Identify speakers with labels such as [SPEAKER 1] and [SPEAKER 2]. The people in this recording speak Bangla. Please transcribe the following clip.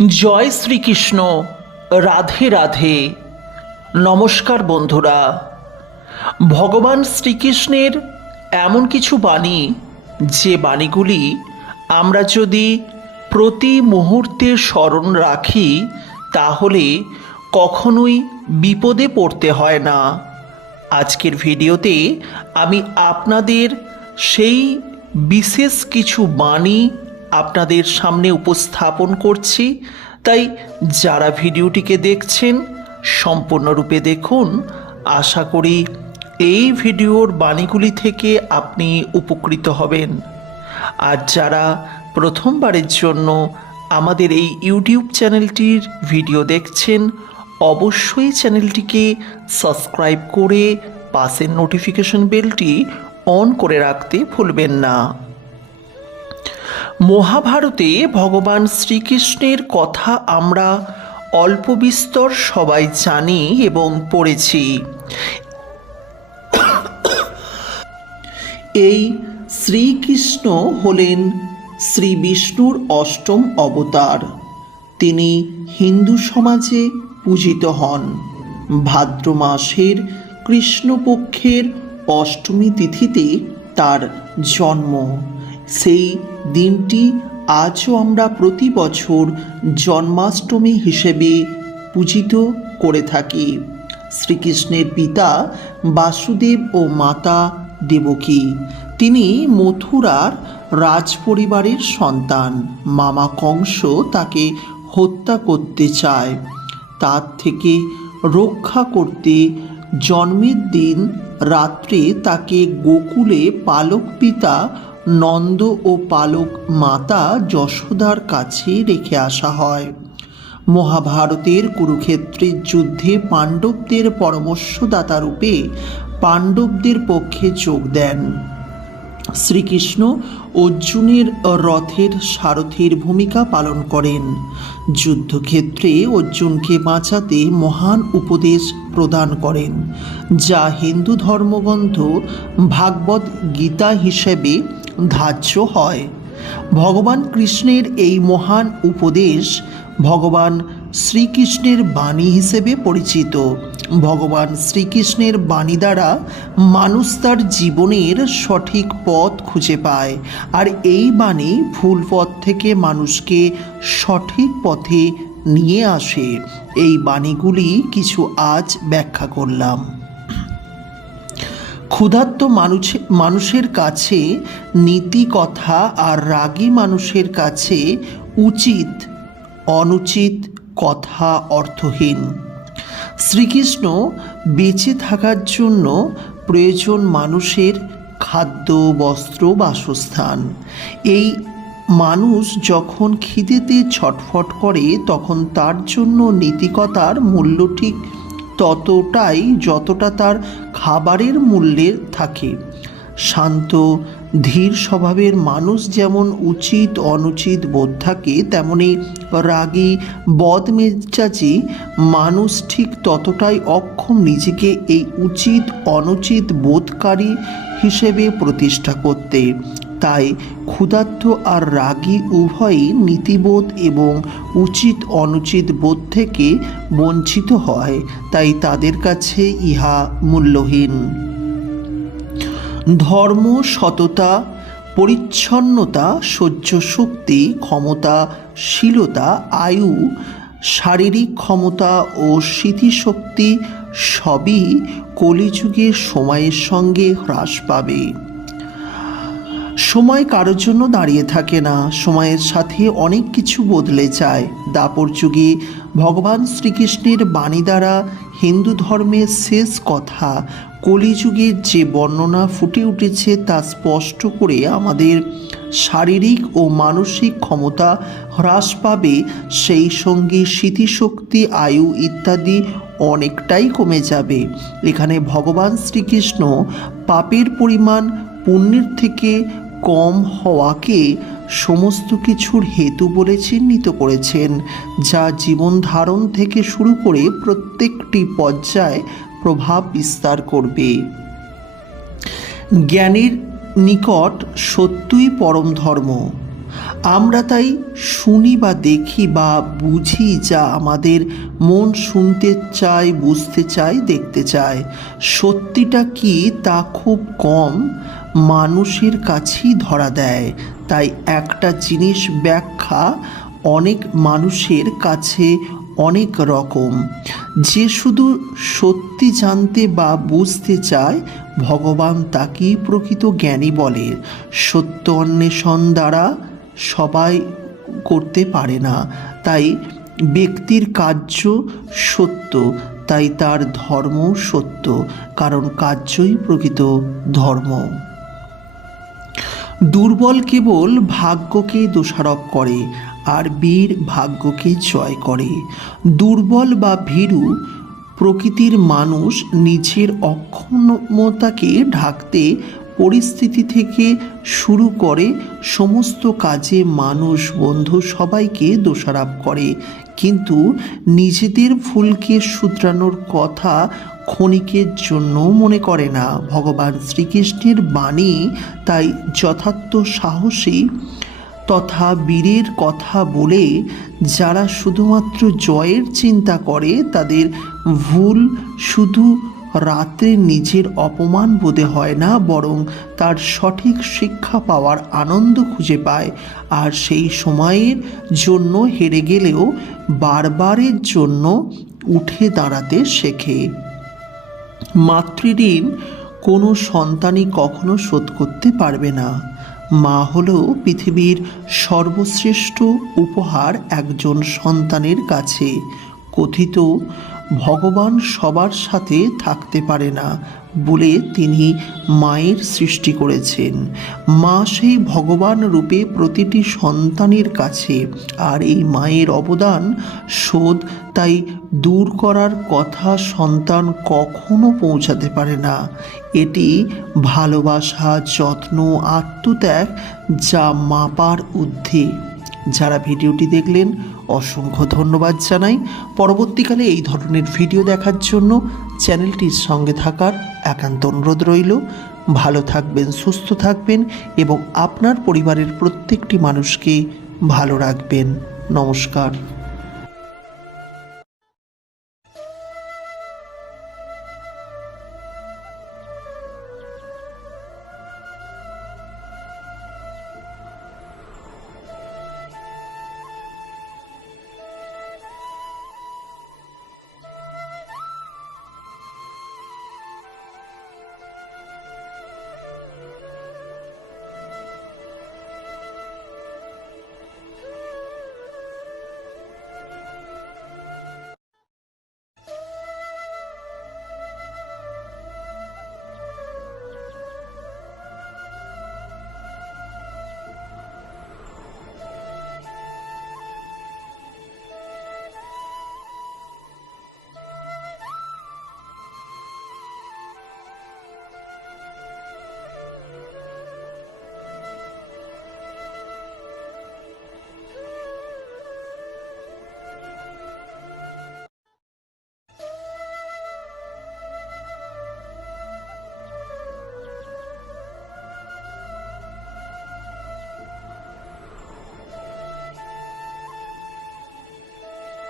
[SPEAKER 1] জয় শ্রীকৃষ্ণ, রাধে রাধে। নমস্কার বন্ধুরা। ভগবান শ্রীকৃষ্ণের এমন কিছু বাণী, যে বাণীগুলি আমরা যদি প্রতি মুহূর্তে স্মরণ রাখি, তাহলে কখনোই বিপদে পড়তে হয় না। আজকের ভিডিওতে আমি আপনাদের সেই বিশেষ কিছু বাণী আপনাদের সামনে উপস্থাপন করছি। তাই যারা ভিডিওটিকে দেখছেন, সম্পূর্ণরূপে দেখুন। আশা করি এই ভিডিওর বাণীগুলি থেকে আপনি উপকৃত হবেন। আর যারা প্রথমবারের জন্য আমাদের এই ইউটিউব চ্যানেলটির ভিডিও দেখছেন, অবশ্যই চ্যানেলটিকে সাবস্ক্রাইব করে পাশের নোটিফিকেশন বেলটি অন করে রাখতে ভুলবেন না। মহাভারতে ভগবান শ্রীকৃষ্ণের কথা আমরা অল্প বিস্তর সবাই জানি এবং পড়েছি। এই শ্রীকৃষ্ণ হলেন শ্রী বিষ্ণুর অষ্টম অবতার। তিনি হিন্দু সমাজে পূজিত হন। ভাদ্র মাসের কৃষ্ণপক্ষের অষ্টমী তিথিতে তার জন্ম। সেই দিনটি আজও আমরা প্রতি বছর জন্মাষ্টমী হিসেবে পূজিত করে থাকি। শ্রীকৃষ্ণের পিতা বাসুদেব ও মাতা দেবকী। তিনি মথুরার রাজপরিবারের সন্তান। মামা কংস তাকে হত্যা করতে চায়। তার থেকে রক্ষা করতে জন্মের দিন রাত্রে তাকে গোকুলে পালক পিতা নন্দ ও পালক মাতা যশোদার কাছে রেখে আসা হয়। মহাভারতের কুরুক্ষেত্রের যুদ্ধে পাণ্ডবদের পরামর্শদাতা রূপে পাণ্ডবদের পক্ষে যোগ দেন। শ্রীকৃষ্ণ অর্জুনের রথের সারথীর ভূমিকা পালন করেন। যুদ্ধক্ষেত্রে অর্জুনকে বাঁচাতে মহান উপদেশ প্রদান করেন, যা হিন্দু ধর্মগ্রন্থ ভাগবত গীতা হিসেবে ধার্য হয়। ভগবান কৃষ্ণের এই মহান উপদেশ ভগবান শ্রীকৃষ্ণের বাণী হিসেবে পরিচিত। ভগবান শ্রীকৃষ্ণের বাণী দ্বারা মানুষ তার জীবনের সঠিক পথ খুঁজে পায় আর এই বাণী ভুল পথ থেকে মানুষকে সঠিক পথে নিয়ে আসে। এই বাণীগুলি কিছু আজ ব্যাখ্যা করলাম। ক্ষুধার্ত মানুষ, মানুষের কাছে নীতি কথা আর রাগী মানুষের কাছে উচিত, অনুচিত কথা অর্থহীন। শ্রীকৃষ্ণ বেঁচে থাকার জন্য প্রয়োজন মানুষের খাদ্য, বস্ত্র, বাসস্থান। এই মানুষ যখন খিদেতে ছটফট করে, তখন তার জন্য নীতিকতার মূল্য ঠিক ততটাই যতটা তার খাবারের মূল্যের থাকে। শান্ত ধীর স্বভাবের মানুষ যেমন উচিত অনুচিত বোধ থাকে, তেমনি রাগী, বদমেজাজি মানুষ ঠিক ততটাই অক্ষম নিজেকে এই উচিত অনুচিত বোধকারী হিসেবে প্রতিষ্ঠা করতে। তাই ক্ষুধার্ত আর রাগী উভয়ই নীতিবোধ এবং উচিত অনুচিত বোধ থেকে বঞ্চিত হয়, তাই তাদের কাছে ইহা মূল্যহীন। ধর্ম, সততা, পরিচ্ছন্নতা, সহ্য শক্তি ক্ষমতাশীলতা আয়ু, শারীরিক ক্ষমতা ও স্মৃতিশক্তি সবই কলিযুগের সময়ের সঙ্গে হ্রাস পাবে। সময় কারোর জন্য দাঁড়িয়ে থাকে না, সময়ের সাথে অনেক কিছু বদলে যায়। দাপর যুগে ভগবান শ্রীকৃষ্ণের বাণী দ্বারা হিন্দু ধর্মের শেষ কথা কলিযুগের যে বর্ণনা ফুটে উঠেছে তা স্পষ্ট করে আমাদের শারীরিক ও মানসিক ক্ষমতা হ্রাস পাবে, সেই সঙ্গে স্মৃতিশক্তি, আয়ু ইত্যাদি অনেকটাই কমে যাবে। এখানে ভগবান শ্রীকৃষ্ণ পাপের পরিমাণ পুণ্যের থেকে কম হওয়াকে সমস্ত কিছুর হেতু বলে চিহ্নিত করেছেন, যা জীবন ধারণ থেকে শুরু করে প্রত্যেকটি পর্যায়ে প্রভাব বিস্তার করবে। জ্ঞানীর নিকট সত্যই পরম ধর্ম। আমরা তাই শুনি বা দেখি বা বুঝি যা আমাদের মন শুনতে চায়, বুঝতে চায়, দেখতে চায়। সত্যিটা কি তা খুব কম মানুষের কাছেই ধরা দেয়। তাই একটা জিনিস ব্যাখ্যা অনেক মানুষের কাছে অনেক রকম। যে শুধু সত্যি জানতে বা বুঝতে চায়, ভগবান তাকেই প্রকৃত জ্ঞানী বলে। সত্য অন্বেষণ দ্বারা সবাই করতে পারে না। তাই ব্যক্তির কার্য সত্য, তাই তার ধর্ম সত্য, কারণ কার্যই প্রকৃত ধর্ম। দুর্বল কেবল ভাগ্যকে দোষারোপ করে। আর বীর ভাগ্যকে জয় করে। দুর্বল বা ভীরু প্রকৃতির মানুষ নিজের অক্ষমতাকে ঢাকতে পরিস্থিতি থেকে শুরু করে সমস্ত কাজে মানুষ বন্ধু সবাইকে দোষারোপ করে। কিন্তু নিজেদের ফুলকে শুধরানোর কথা ক্ষণিকের জন্য মনে করে না। ভগবান শ্রীকৃষ্ণের বাণী তাই যথার্থ সাহসী তথা বীরের কথা বলে যারা শুধুমাত্র জয়ের চিন্তা করে, তাদের ভুল শুধু রাত্রে নিজের অপমান বোধে হয় না, বরং তার সঠিক শিক্ষা পাওয়ার আনন্দ খুঁজে পায়। আর সেই সময়ের জন্য হেরে গেলেও বারবারের জন্য উঠে দাঁড়াতে শেখে। মাতৃঋণ কোনো সন্তানই কখনো শোধ করতে পারবে না। মা হল পৃথিবীর সর্বশ্রেষ্ঠ উপহার একজন সন্তানের কাছে। কথিত ভগবান সবার সাথে থাকতে পারে না বলে তিনি মায়ের সৃষ্টি করেছেন। মা সেই ভগবান রূপে প্রতিটি সন্তানের কাছে আর এই মায়ের অবদান শোধ তাই দূর করার কথা সন্তান কখনো পৌঁছাতে পারে না। এটি ভালোবাসা, যত্ন, আত্মত্যাগ যা মাপার ঊর্ধ্বে। যারা ভিডিওটি দেখলেন, অসংখ্য ধন্যবাদ জানাই। পরবর্তীকালে এই ধরনের ভিডিও দেখার জন্য চ্যানেলটির সঙ্গে থাকার একান্ত অনুরোধ রইল। ভালো থাকবেন, সুস্থ থাকবেন এবং আপনার পরিবারের প্রত্যেকটি মানুষকে ভালো রাখবেন। নমস্কার।